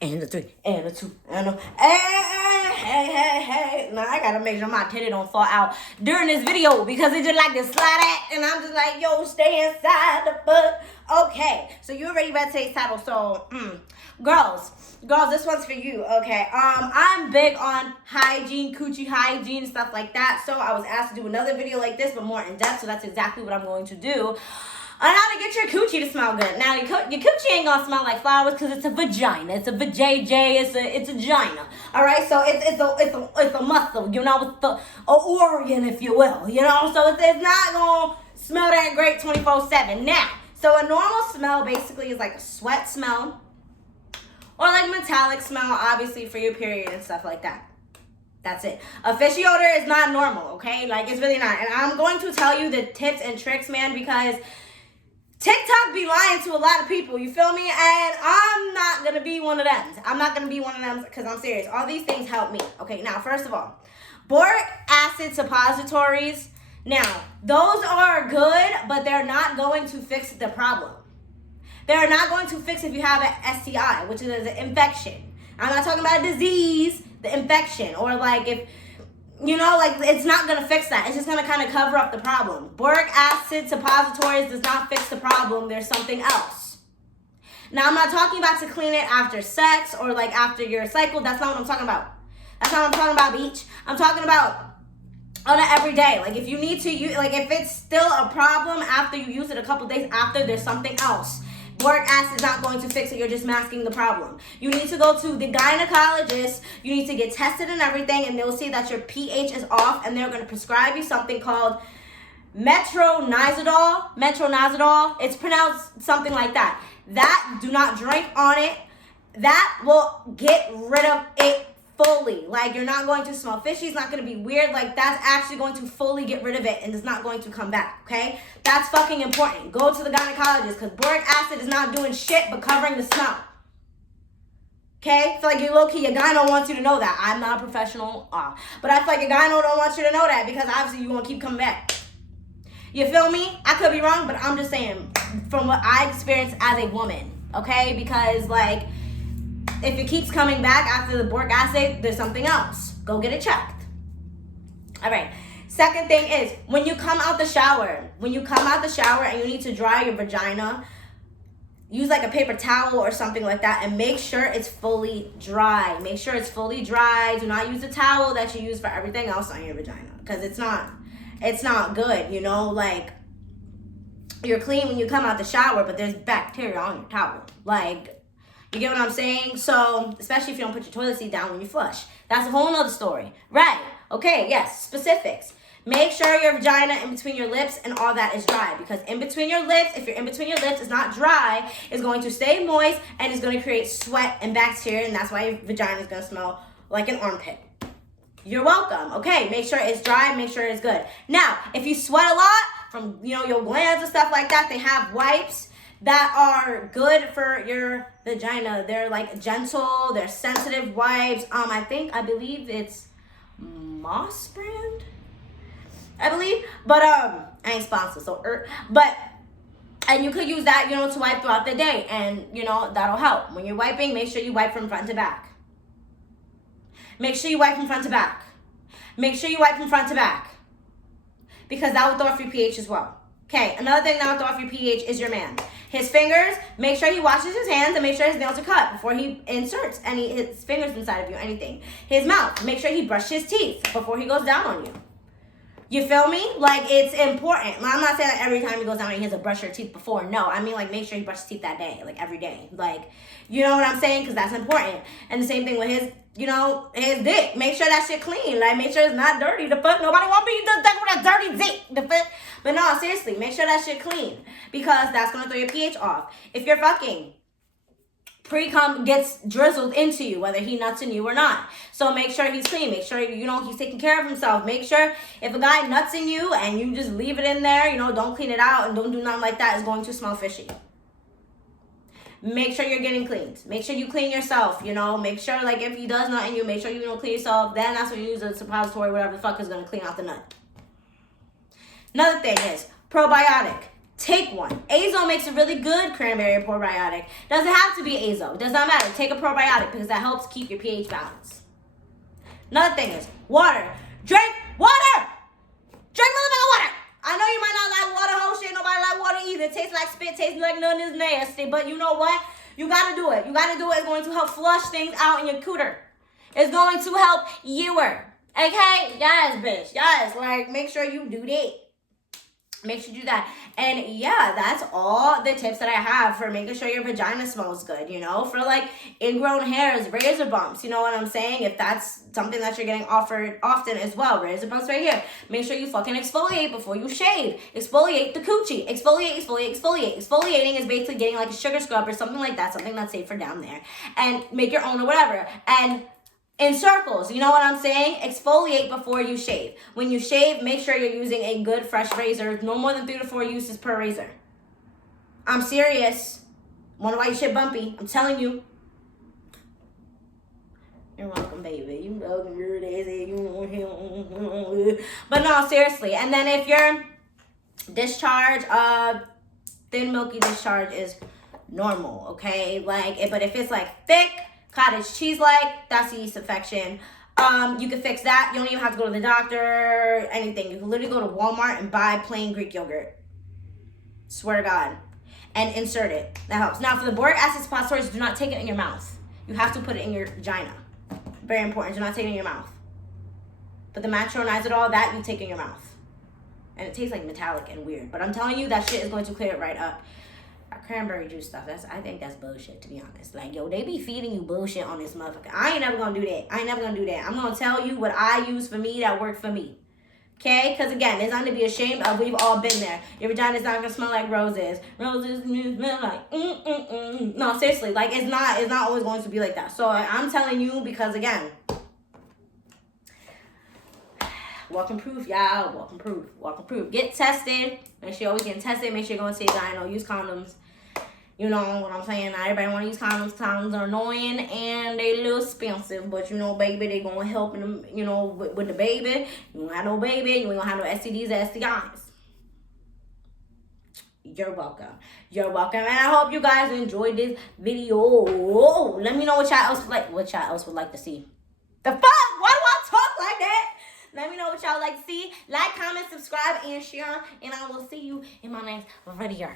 and a 3, and a 2, and a... Hey. Now, I gotta make sure my titty don't fall out during this video because it just like to slide at, and I'm just like, yo, stay inside the foot. Okay, so you already read today's title, so, girls, this one's for you, okay? I'm big on hygiene, coochie hygiene, stuff like that, so I was asked to do another video like this, but more in depth, so that's exactly what I'm going to do. On how to get your coochie to smell good. Now, your coochie ain't gonna smell like flowers because it's a vagina. It's a vajayjay. It's a gina. All right, so it's a muscle. You know, it's a organ, if you will. You know, so it's not gonna smell that great 24/7. Now, so a normal smell basically is like a sweat smell or like metallic smell, obviously for your period and stuff like that. That's it. A fishy odor is not normal, okay? Like, it's really not. And I'm going to tell you the tips and tricks, man, because TikTok be lying to a lot of people, you feel me? And I'm not going to be one of them. I'm not going to be one of them because I'm serious. All these things help me. Okay, now, first of all, boric acid suppositories. Now, those are good, but they're not going to fix the problem. They're not going to fix if you have an STI, which is an infection. I'm not talking about a disease, the infection, or like if... You know, like, it's not going to fix that. It's just going to kind of cover up the problem. Boric acid suppositories does not fix the problem. There's something else. Now, I'm not talking about to clean it after sex or, like, after your cycle. That's not what I'm talking about. That's not what I'm talking about, beach. I'm talking about on an everyday. Like, if you need to use, like, if it's still a problem after you use it a couple days after, there's something else. Boric acid is not going to fix it. You're just masking the problem. You need to go to the gynecologist. You need to get tested and everything, and they'll see that your pH is off, and they're going to prescribe you something called metronidazole. Metronidazole. It's pronounced something like that. That, do not drink on it. That will get rid of it fully. Like, you're not going to smell fishy. It's not going to be weird. Like, that's actually going to fully get rid of it and it's not going to come back, okay? That's fucking important. Go to the gynecologist because boric acid is not doing shit but covering the smell. Okay? I feel like you low-key, your gyno wants you to know that. I'm not a professional, but I feel like your gyno don't want you to know that because obviously you won't keep coming back. You feel me? I could be wrong, but I'm just saying from what I experienced as a woman, okay? Because, like, if it keeps coming back after the boric acid, there's something else. Go get it checked. All right. Second thing is, when you come out the shower and you need to dry your vagina, use like a paper towel or something like that and make sure it's fully dry. Make sure it's fully dry. Do not use a towel that you use for everything else on your vagina because it's not good, you know? Like, you're clean when you come out the shower, but there's bacteria on your towel. Like, you get what I'm saying? So, especially if you don't put your toilet seat down when you flush. That's a whole nother story. Right. Okay, yes, specifics. Make sure your vagina in between your lips and all that is dry. Because in between your lips, if you're in between your lips, it's not dry. It's going to stay moist and it's going to create sweat and bacteria. And that's why your vagina is going to smell like an armpit. You're welcome. Okay, make sure it's dry. Make sure it's good. Now, if you sweat a lot from, you know, your glands and stuff like that, they have wipes that are good for your vagina. They're like gentle, they're sensitive wipes. I believe it's Moss brand, I believe. But I ain't sponsored, so and you could use that, you know, to wipe throughout the day, and you know that'll help. When you're wiping, make sure you wipe from front to back. Make sure you wipe from front to back. Make sure you wipe from front to back, because that will throw off your pH as well. Okay, another thing that will throw off your pH is your man. His fingers, make sure he washes his hands and make sure his nails are cut before he inserts his fingers inside of you, anything. His mouth, make sure he brushes his teeth before he goes down on you. You feel me? Like, it's important. I'm not saying that every time he goes down on you, he has to brush your teeth before. No, I mean, like, make sure he brushes teeth that day, like, every day. Like, you know what I'm saying? Because that's important. And the same thing with his, you know, his dick. Make sure that shit clean. Like, make sure it's not dirty. The fuck? Nobody want to be the dick with a dirty dick. The fuck? But no, seriously, make sure that shit clean. Because that's going to throw your pH off. If you're fucking, pre-cum gets drizzled into you, whether he nuts in you or not. So make sure he's clean. Make sure, you know, he's taking care of himself. Make sure if a guy nuts in you and you just leave it in there, you know, don't clean it out and don't do nothing like that, it's going to smell fishy. Make sure you're getting cleaned. Make sure you clean yourself, you know. Make sure, like, if he does nut in you, make sure you don't clean yourself. Then that's when you use a suppository, whatever the fuck is going to clean out the nut. Another thing is probiotic. take one. Azo makes a really good cranberry probiotic. Doesn't have to be Azo. Does not matter. Take a probiotic because that helps keep your pH balance. Another thing is water. Drink water. Drink motherfucking water. I know you might not like water, whole shit. Nobody like water either. It tastes like spit, tastes like nothing is nasty. But you know what? You gotta do it. You gotta do it. It's going to help flush things out in your cooter. It's going to help you. Okay? Yes, bitch. Yes. Like, make sure you do that. Make sure you do that. And yeah, that's all the tips that I have for making sure your vagina smells good, you know, for like ingrown hairs, razor bumps, you know what I'm saying? If that's something that you're getting offered often as well, razor bumps right here. Make sure you fucking exfoliate before you shave. Exfoliate the coochie. Exfoliate, exfoliate, exfoliate. Exfoliating is basically getting like a sugar scrub or something like that, something that's safer down there. And make your own or whatever. And in circles, you know what I'm saying? Exfoliate before you shave. When you shave, make sure you're using a good fresh razor. No more than 3 to 4 uses per razor. I'm serious. Wonder why your shit bumpy. I'm telling you. You're welcome, baby. You know you're daisy. But no, seriously. And then if your discharge, thin milky discharge is normal, okay? Like, but if it's like thick, cottage cheese-like, that's a yeast infection. You can fix that. You don't even have to go to the doctor, anything. You can literally go to Walmart and buy plain Greek yogurt. Swear to God. And insert it. That helps. Now, for the boric acid suppositories, do not take it in your mouth. You have to put it in your vagina. Very important. Do not take it in your mouth. But the matronizidol, that you take in your mouth. And it tastes like metallic and weird. But I'm telling you, that shit is going to clear it right up. Cranberry juice stuff, I think that's bullshit, to be honest. Like, yo, they be feeding you bullshit on this motherfucker. I ain't never gonna do that. I'm gonna tell you what I use for me that worked for me. Okay? Because again, there's nothing to be ashamed of. We've all been there. Your vagina's not gonna smell like roses. Roses smell like No, seriously, like it's not always going to be like that. So I'm telling you because again, walking proof, y'all. Walking proof. Get tested. Make sure you're always getting tested. Make sure you're going to say gyno. Use condoms. You know what I'm saying? Not everybody want to use condoms. Condoms are annoying and they a little expensive. But, you know, baby, they going to help them, you know, with the baby. You don't have no baby. You ain't going to have no STDs or STIs. You're welcome. You're welcome. And I hope you guys enjoyed this video. Let me know what y'all else would like to see. The fuck? Why do I talk like that? Let me know what y'all like to see. Like, comment, subscribe, and share. And I will see you in my next video.